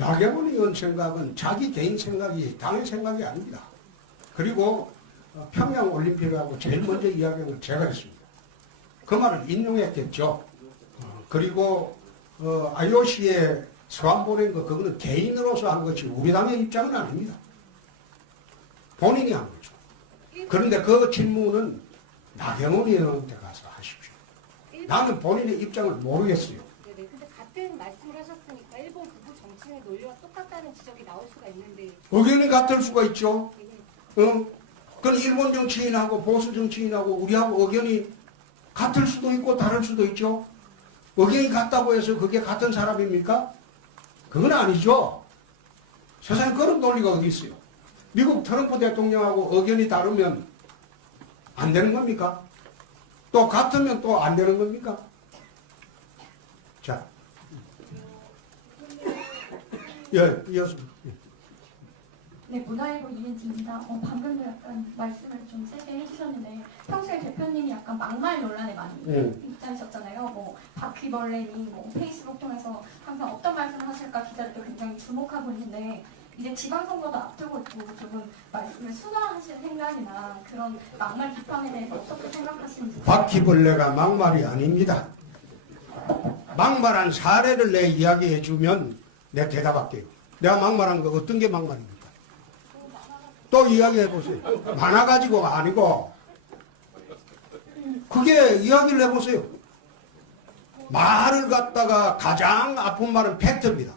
나경원 의원 생각은 자기 개인 생각이 당의 생각이 아닙니다. 그리고 평양 올림픽하고 제일 먼저 이야기한 건 제가 했습니다. 그 말을 인용했겠죠. 그리고 IOC에 서한 보낸 거 그거는 개인으로서 한 것이 우리 당의 입장은 아닙니다. 본인이 한 거죠. 그런데 그 질문은 나경원 의원한테 가서 하십시오. 나는 본인의 입장을 모르겠어요. 네네. 근데 같은 말씀을 하셨으니까 일본 극우 정치인의 논리와 똑같다는 지적이 나올 수가 있는데 의견이 같을 수가 있죠. 그건 일본 정치인하고 보수 정치인하고 우리하고 의견이 같을 수도 있고 다를 수도 있죠. 의견이 같다고 해서 그게 같은 사람입니까? 그건 아니죠. 세상에 그런 논리가 어디 있어요. 미국 트럼프 대통령하고 의견이 다르면 안 되는 겁니까? 또 같으면 또 안 되는 겁니까? 자, 이어서. 네, 문화일보 이은지입니다. 방금도 약간 말씀을 좀 세게 해주셨는데 평소에 대표님이 약간 막말 논란에 많이 입장이셨잖아요. 뭐 바퀴벌레니 뭐 페이스북 통해서 항상 어떤 말씀을 하실까 기자들도 굉장히 주목하고 있는데 이제 지방선거도 앞두고 있고 조금 말씀을 순화하실 생각이나 그런 막말 비판에 대해서 어떻게 생각하시는지. 바퀴벌레가 막말이 아닙니다. 막말한 사례를 내 이야기해 주면 내가 대답할게요. 내가 막말한 거 어떤 게 막말입니까? 또 이야기해 보세요. 많아가지고가 아니고 그게 이야기를 해보세요. 말을 갖다가 가장 아픈 말은 팩트입니다.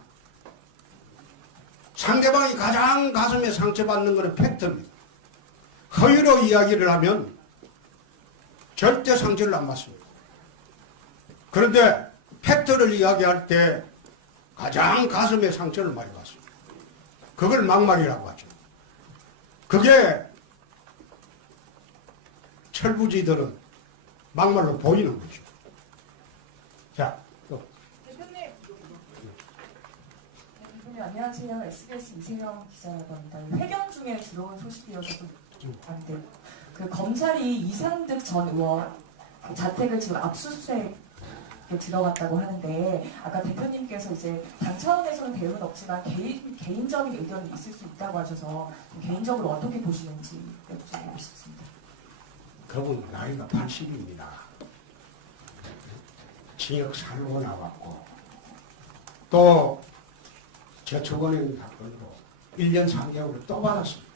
상대방이 가장 가슴에 상처받는 것은 팩트입니다. 허위로 이야기를 하면 절대 상처를 안 받습니다. 그런데 팩트를 이야기할 때 가장 가슴에 상처를 많이 받습니다. 그걸 막말이라고 하죠. 그게 철부지들은 막말로 보이는 거죠. 자, 또. 대표님, 안녕하세요. SBS 이세영 기자라고 합니다. 회견 중에 들어온 소식이어서 좀 안돼요. 그 검찰이 이상득 전 의원 그 자택을 지금 압수수색에 들어갔다고 하는데 아까 대표님께서 이제 당 차원에서는 대응은 없지만 개인적인 의견이 있을 수 있다고 하셔서 개인적으로 어떻게 보시는지 여쭤보고 싶습니다. 그분 나이가 80입니다. 징역 살고 나왔고 또 저축은행 사건으로 1년 3개월을 또 받았습니다.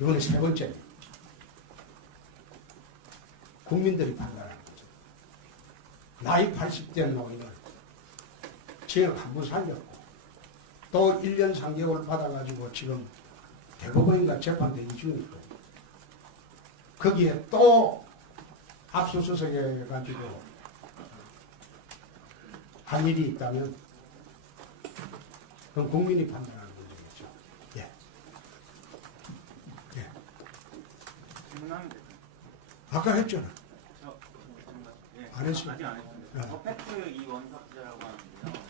이번에 세 번째입니다. 국민들이 판단하는 거죠. 나이 80대 노인을 징역 한 번 살렸고 또 1년 3개월 받아가지고 지금 대법원인가 재판대기 중이고 거기에 또 압수수색해가지고 할 일이 있다면 그럼 국민이 판단하는 문제겠죠. 예. 예. 질문하면 되죠. 아까 했잖아. 예, 안 했어요. 아직 안 했습니다. 팩트 이원석 기자라고 하는데요.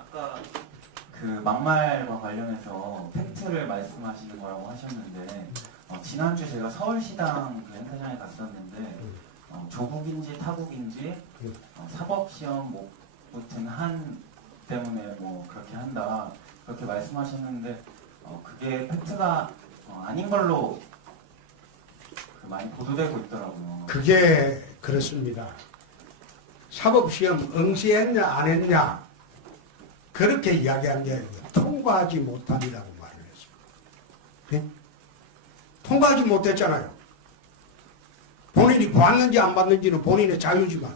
아까 그 막말과 관련해서 팩트를 말씀하시는 거라고 하셨는데 지난주 제가 서울시당 그 행사장에 갔었는데 조국인지 타국인지 사법시험 못 붙은 한 때문에 뭐 그렇게 한다 그렇게 말씀하셨는데 그게 팩트가 아닌 걸로 많이 보도되고 있더라고요. 그게 그렇습니다. 사법시험 응시했냐 안 했냐 그렇게 이야기한 게 아니고 통과하지 못함이라고 말을 했습니다. 네? 통과하지 못했잖아요. 본인이 봤는지 안 봤는지는 본인의 자유지만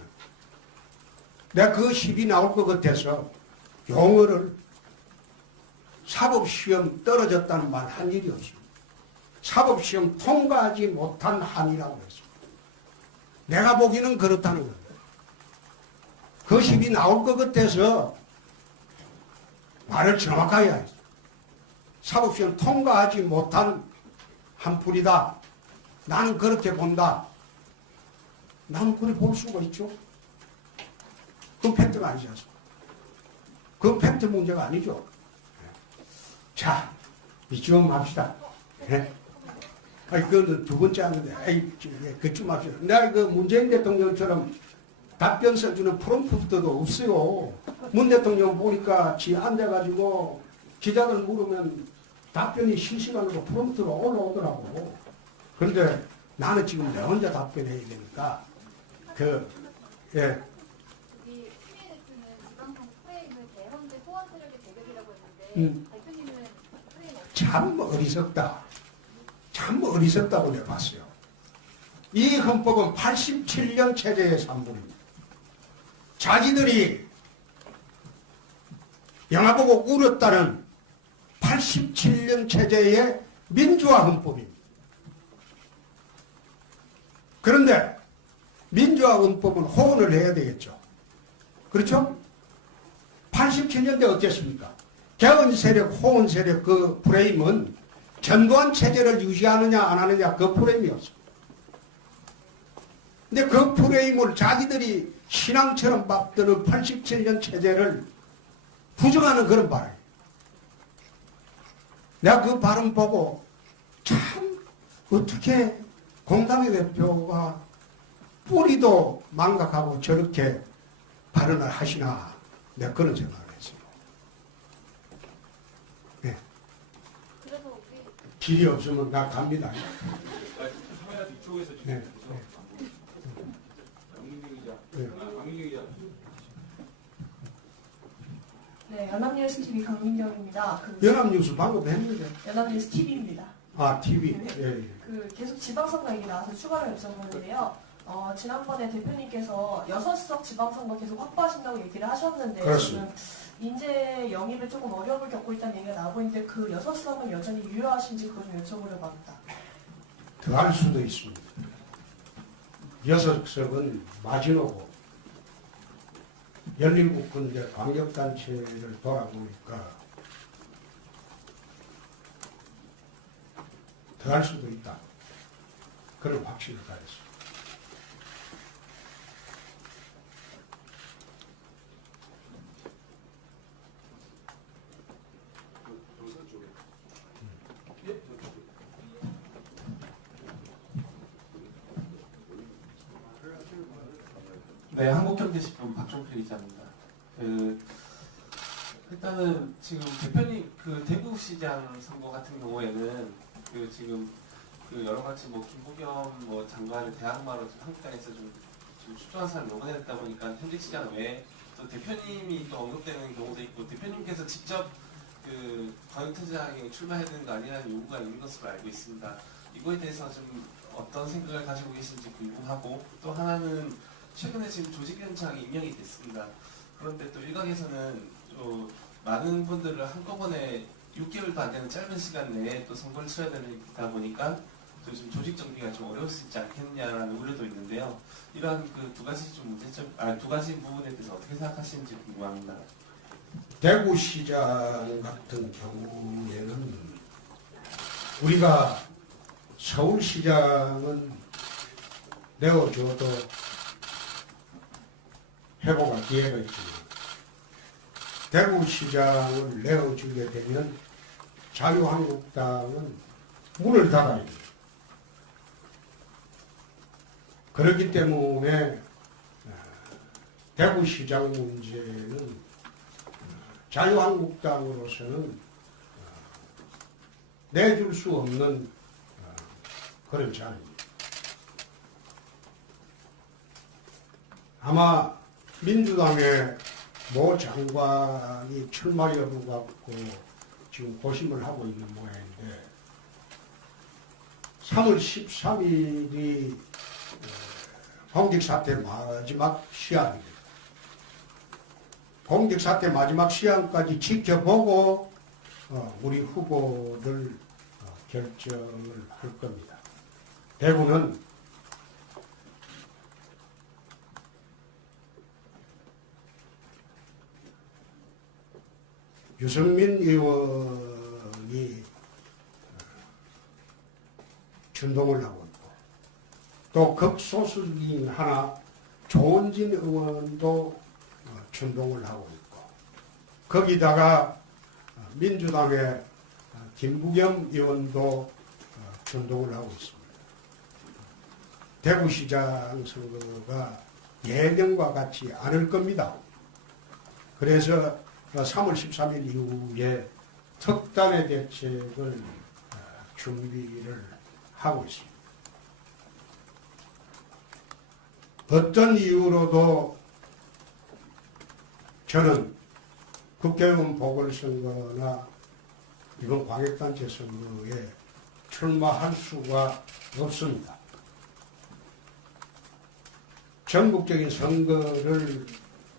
내가 그 시비 나올 것 같아서 용어를 사법시험 떨어졌다는 말 한 일이 없습니다. 사법시험 통과하지 못한 한이라고 했습니다. 내가 보기는 그렇다는 겁니다. 그 시비 나올 것 같아서 말을 정확하게 하겠습니다. 사법시험 통과하지 못한 한풀이다. 나는 그렇게 본다. 나는 그렇게 볼 수가 있죠. 그건 팩트가 아니지 않습니까? 그건 팩트 문제가 아니죠. 자, 이쯤 합시다. 네? 아니, 그거는 두 번째 하는데, 그쯤 합시다. 내가 그 문재인 대통령처럼 답변 써주는 프롬프트도 없어요. 문 대통령 보니까 지 앉아가지고 기자들 물으면 답변이 실시간으로 프롬프트로 올라오더라고. 그런데 나는 지금 내 혼자 답변해야 되니까 예. 우리 추미애 대표는 지방선 프레임을 대헌대 소환 세력의 대결이라고 했는데 대표님은 프레임 참 어리석다. 참 어리석다고 내가 봤어요. 이 헌법은 87년 체제의 산물입니다. 자기들이 영화 보고 울었다는 87년 체제의 민주화 헌법입니다. 그런데 민주화 헌법은 호언을 해야 되겠죠. 그렇죠? 87년대 어땠습니까? 개헌 세력, 호언 세력 그 프레임은 전두환 체제를 유지하느냐 안 하느냐 그 프레임이었습니다. 근데 그 프레임을 자기들이 신앙처럼 받드는 87년 체제를 부정하는 그런 발언. 내가 그 발언 보고 참 어떻게 공당의 대표가 뿌리도 망각하고 저렇게 발언을 하시나 내가 그런 생각을 했어요. 네. 그래서 우리 길이 없으면 나 갑니다. 카메라 뒤쪽에서 지금 네. 네. 강민경 기자. 네, 연합뉴스 TV 강민경입니다. 연합뉴스 방금 했는데. 연합뉴스 TV입니다. 아, TV. 네. 예, 예. 계속 지방선거 얘기 나와서 추가로 여쭤보는데요. 지난번에 대표님께서 6석 지방선거 계속 확보하신다고 얘기를 하셨는데 그렇습니다. 지금 인재 영입에 조금 어려움을 겪고 있다는 얘기가 나오고 있는데 그 6석은 여전히 유효하신지 그거 좀 여쭤보려고 합니다. 더 할 수도 있습니다. 6석은 마지노고 17군데 광역단체를 돌아보니까 더 할 수도 있다. 그런 확신을 가졌습니다. 네, 한국경제신문 박종필 기자입니다. 일단은 지금 대표님 대구시장 선거 같은 경우에는 지금 여러 가지 김부겸 장관의 대항마로 한국당에서 좀 출중한 사람을 녹아냈다 보니까 현직 시장 외에 또 대표님이 또 언급되는 경우도 있고 대표님께서 직접 광역시장에 출마해야 되는 거 아니냐는 요구가 있는 것으로 알고 있습니다. 이거에 대해서 좀 어떤 생각을 가지고 계신지 궁금하고 또 하나는 최근에 지금 조직위원장이 임명이 됐습니다. 그런데 또 일각에서는 많은 분들을 한꺼번에 6개월도 안 되는 짧은 시간 내에 또 선거를 치러야 되다 보니까 또 지금 조직 정비가 좀 어려울 수 있지 않겠냐라는 우려도 있는데요. 이러한 두 가지 두 가지 부분에 대해서 어떻게 생각하시는지 궁금합니다. 대구시장 같은 경우에는 우리가 서울시장은 내어줘도 회복할 기회가 있지만 대구시장을 내어주게 되면 자유한국당은 문을 닫아야 돼요. 그렇기 때문에 대구시장 문제는 자유한국당으로서는 내줄 수 없는 그런 자리입니다. 아마 민주당의 모 장관이 출마 여부 갖고 지금 고심을 하고 있는 모양인데 3월 13일이 공직사퇴 마지막 시한입니다. 공직사퇴 마지막 시한까지 지켜보고 우리 후보를 결정을 할 겁니다. 대구는 유승민 의원이 준동을 하고 있고 또 극소수인 하나 조은진 의원도 준동을 하고 있고 거기다가 민주당의 김부겸 의원도 준동을 하고 있습니다. 대구시장 선거가 예년과 같지 않을 겁니다. 그래서 3월 13일 이후에 특단의 대책을 준비를 하고 있습니다. 어떤 이유로도 저는 국회의원 보궐선거나 이번 광역단체 선거에 출마할 수가 없습니다. 전국적인 선거를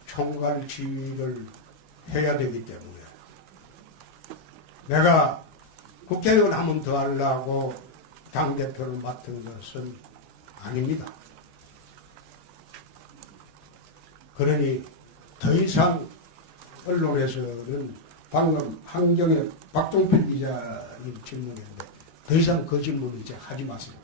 총괄 지휘를 해야 되기 때문에 내가 국회의원 한 번 더 하려고 당대표를 맡은 것은 아닙니다. 그러니 더 이상 언론에서는 방금 한경의 박종필 기자님 질문인데 더 이상 그 질문을 이제 하지 마세요.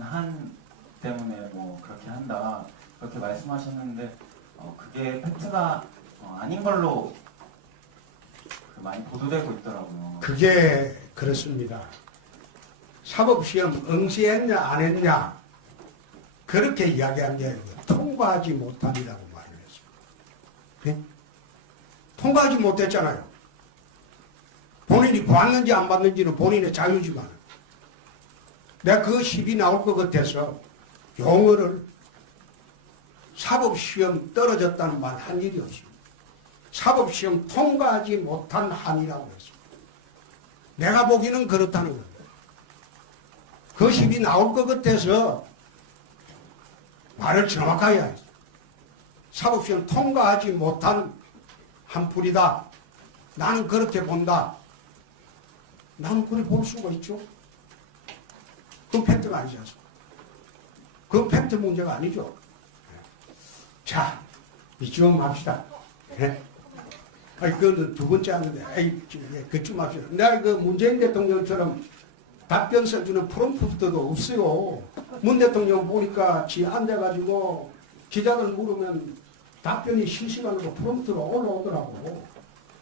한 때문에 뭐 그렇게 한다 그렇게 말씀하셨는데 그게 팩트가 아닌 걸로 많이 보도되고 있더라고요. 그게 그렇습니다. 사법시험 응시했냐 안 했냐 그렇게 이야기한 게 통과하지 못한이라고 말을 했습니다. 네? 통과하지 못했잖아요. 본인이 봤는지 안 봤는지는 본인의 자유지만 내가 그 시비 나올 것 같아서 용어를 사법시험 떨어졌다는 말 한 일이 없습니다. 사법시험 통과하지 못한 한이라고 했습니다. 내가 보기는 그렇다는 겁니다. 그 시비 나올 것 같아서 말을 정확하게 하겠습니다. 사법시험 통과하지 못한 한풀이다. 나는 그렇게 본다. 나는 그렇게 볼 수가 있죠. 그건 팩트가 아니지 않습니까? 그건 팩트 문제가 아니죠. 자, 이쯤 합시다. 네? 아니, 그거는 두 번째 하는데, 아이, 그쯤 합시다. 내가 그 문재인 대통령처럼 답변 써주는 프롬프트도 없어요. 문 대통령 보니까 지 앉아가지고 기자들 물으면 답변이 실시간으로 프롬프트로 올라오더라고.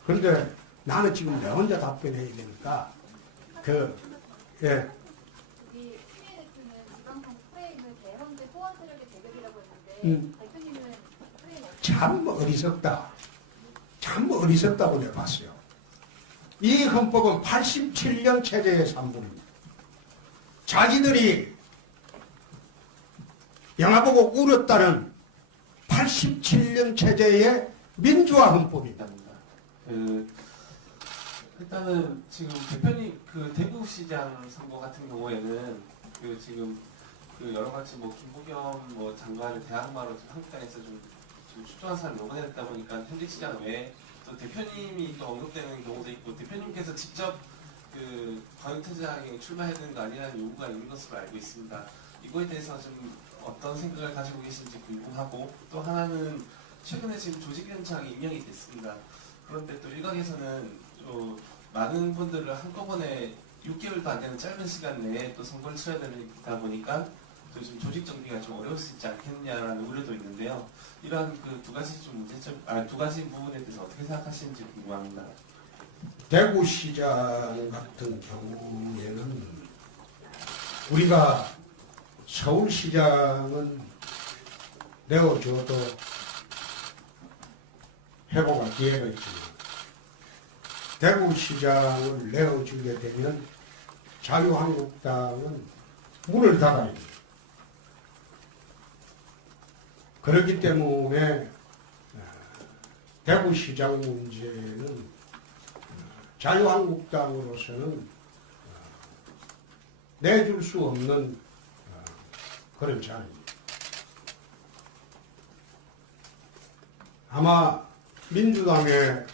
그런데 나는 지금 내 혼자 답변해야 되니까, 예. 참 어리석다. 참 어리석다고 내가 봤어요. 이 헌법은 87년 체제의 산물입니다. 자기들이 영화 보고 울었다는 87년 체제의 민주화 헌법입니다. 일단은 지금 대표님 그 대구시장 선거 같은 경우에는 지금 여러 가지 뭐 김부겸 뭐 장관을 대항마로 한국당에서 좀 출중한 사람이 녹아냈다 보니까 현직 시장 외에 또 대표님이 또 언급되는 경우도 있고 대표님께서 직접 그 광역단체장에 출마해야 되는 거 아니라는 요구가 있는 것으로 알고 있습니다. 이거에 대해서 좀 어떤 생각을 가지고 계신지 궁금하고 또 하나는 최근에 지금 조직위원장이 임명이 됐습니다. 그런데 또 일각에서는 또 많은 분들을 한꺼번에 6개월도 안 되는 짧은 시간 내에 또 선거를 치러야 되다 보니까 또 좀 조직 정비가 좀 어려울 수 있지 않겠냐라는 우려도 있는데요. 이러한 그 두 가지 좀 문제점, 두 가지 부분에 대해서 어떻게 생각하시는지 궁금합니다. 대구시장 같은 경우에는 우리가 서울시장은 내어줘도 회고가 기회가 있지만 대구시장을 내어주게 되면 자유한국당은 문을 닫아야 됩니다. 그렇기 때문에 대구시장 문제는 자유한국당으로서는 내줄 수 없는 그런 자리입니다. 아마 민주당의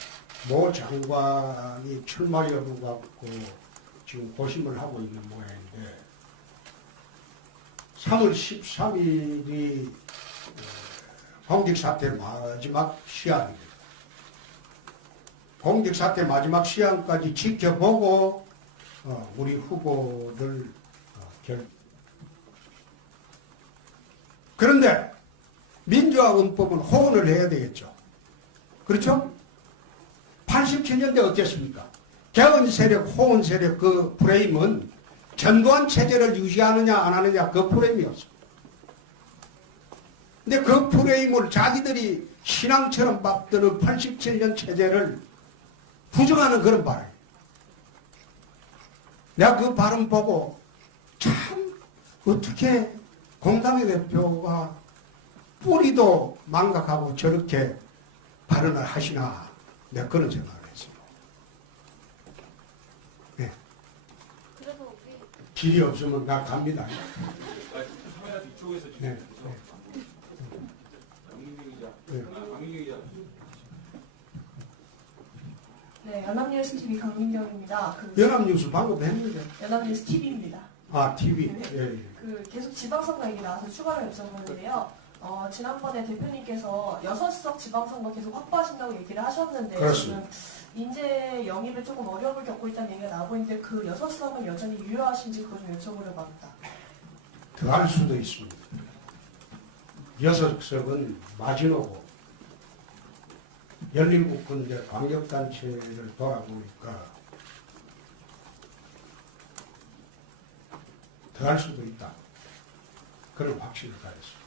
모 장관이 출마 여부 갖고 지금 고심을 하고 있는 모양인데 3월 13일이 공직사태 마지막 시한입니다. 공직사태 마지막 시한까지 지켜보고 우리 후보들 그런데 민주화 헌법은 호언을 해야 되겠죠. 그렇죠? 87년대 어땠습니까? 개헌 세력, 호원 세력 그 프레임은 전두환 체제를 유지하느냐 안 하느냐 그 프레임이었어. 근데 그 프레임을 자기들이 신앙처럼 받드는 87년 체제를 부정하는 그런 발언. 내가 그 발언 보고 참 어떻게 공당의 대표가 뿌리도 망각하고 저렇게 발언을 하시나 내가 그런 생각을 했어요. 네. 그래서 우리 길이 없으면 나 갑니다. 카메라 뒤쪽에서 지금 네. 강민규 기자. 네. 강민규 기자. 네, 연합뉴스 TV 강민경입니다. 연합뉴스 방금 했는데. 연합뉴스 TV입니다. 아, TV. 네. 예, 예. 계속 지방선거 얘기 나와서 추가로 여쭤보는데요. 지난번에 대표님께서 6석 지방선거 계속 확보하신다고 얘기를 하셨는데 그렇습니다. 지금 인재 영입에 조금 어려움을 겪고 있다는 얘기가 나오고 있는데 그 6석은 여전히 유효하신지 그거 좀 여쭤보려고 합니다. 더 할 수도 있습니다. 6석은 마지노고 17군데 광역단체를 돌아보니까 더 할 수도 있다. 그런 확신을 가졌습니다.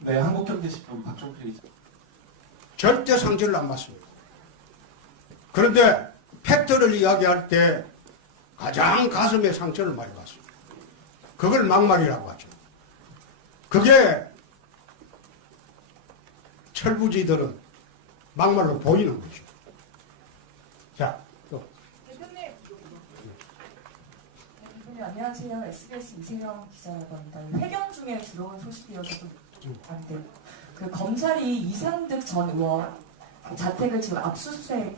네, 한국경제신문 박종필 기자. 절대 상처를 안 받습니다. 그런데 팩트를 이야기할 때 가장 가슴에 상처를 많이 받습니다. 그걸 막말이라고 하죠. 그게 철부지들은 막말로 보이는 거죠. 자, 또. 대표님 안녕하세요. SBS 이세영 기자라고 합니다. 회견 중에 들어온 소식이어서 좀 안 돼요. 그 검찰이 이상득 전 의원 그 자택을 지금 압수수색에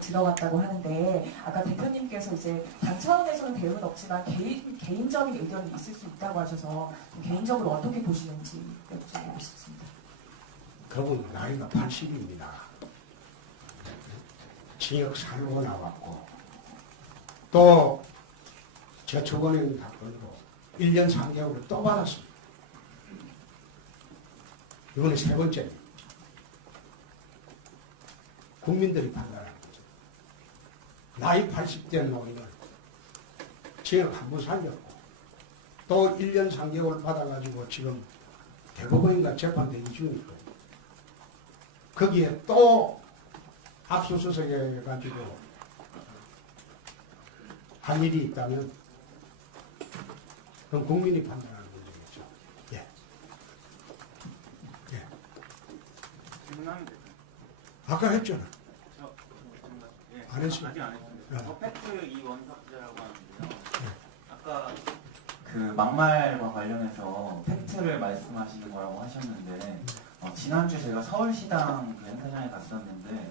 들어갔다고 하는데 아까 대표님께서 이제 당 차원에서는 대응은 없지만 개인적인 의견이 있을 수 있다고 하셔서 개인적으로 어떻게 보시는지 여쭤보고 싶습니다. 그분 나이가 80입니다. 징역 살고 나왔고 또 저축은행 사건으로 1년 3개월을 또 받았습니다. 이번에 3번째입니다. 국민들이 판단하는 거죠. 나이 80대 노인을 징역 한 번 살렸고 또 1년 3개월 받아가지고 지금 대법원인가 재판 대기 중이고 거기에 또 압수수색해 가지고 할 일이 있다면 그럼 국민이 판단하는 문제겠죠. 예. 예. 질문하면 될까요? 아까 했잖아. 예, 안 했어요? 아직 안 했습니다. 네. 팩트 이원석 기자라고 하는데요. 아까 그 막말과 관련해서 팩트를 말씀하시는 거라고 하셨는데 지난주 제가 서울시당 그 행사장에 갔었는데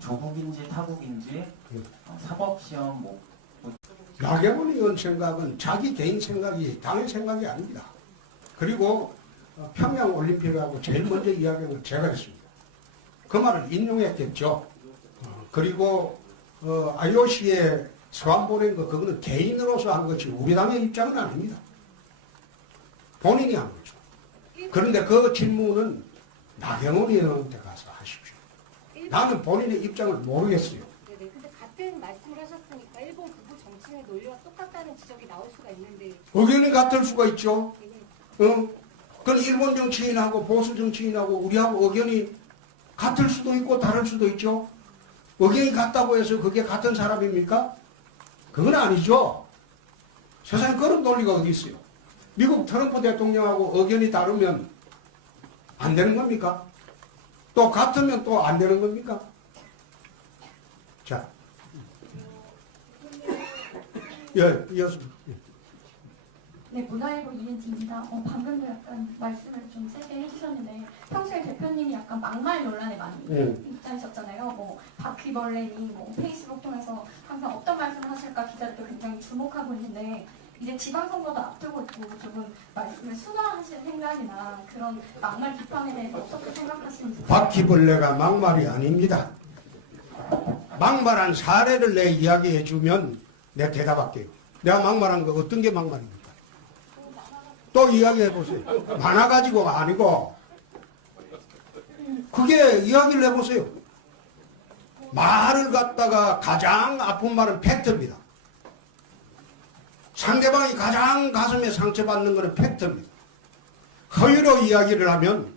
조국인지 타국인지 사법시험 나경원 의원 생각은 자기 개인 생각이 당의 생각이 아닙니다. 그리고 평양올림픽하고 제일 먼저 이야기한 건 제가 했습니다. 그 말을 인용했겠죠. 그리고 IOC에 서한 보낸 거 그거는 개인으로서 한 것이 우리 당의 입장은 아닙니다. 본인이 한 거죠. 그런데 그 질문은 나경원 의원한테 가서 하십시오. 나는 본인의 입장을 모르겠어요. 네네. 근데 같은 말씀을 하셨으니까 일본 극우 정치인의 논리와 똑같다는 지적이 나올 수가 있는데 의견이 같을 수가 있죠. 이게 그건 일본 정치인하고 보수 정치인하고 우리하고 의견이 같을 수도 있고 다를 수도 있죠. 의견이 같다고 해서 그게 같은 사람입니까? 그건 아니죠. 세상에 그런 논리가 어디 있어요. 미국 트럼프 대통령하고 의견이 다르면 안 되는 겁니까? 또 같으면 또 안 되는 겁니까? 자. 예, 이어서. 네, 문화일보 이은지입니다. 방금도 약간 말씀을 좀 세게 해주셨는데 평소에 대표님이 약간 막말 논란에 많이 입장이셨잖아요. 뭐 바퀴벌레니 뭐 페이스북 통해서 항상 어떤 말씀을 하실까 기자들도 굉장히 주목하고 있는데 이제 지방선거도 앞두고 있고 조금 말씀을 순화하실 생각이나 그런 막말 비판에 대해서 어떻게 생각하시는지. 바퀴벌레가 막말이 아닙니다. 막말한 사례를 내 이야기해 주면 내가 대답할게요. 내가 막말한 거 어떤 게 막말입니까? 또 이야기해 보세요. 많아가지고가 아니고 그게 이야기를 해보세요. 말을 갖다가 가장 아픈 말은 팩트입니다. 상대방이 가장 가슴에 상처받는 것은 팩트입니다. 허위로 이야기를 하면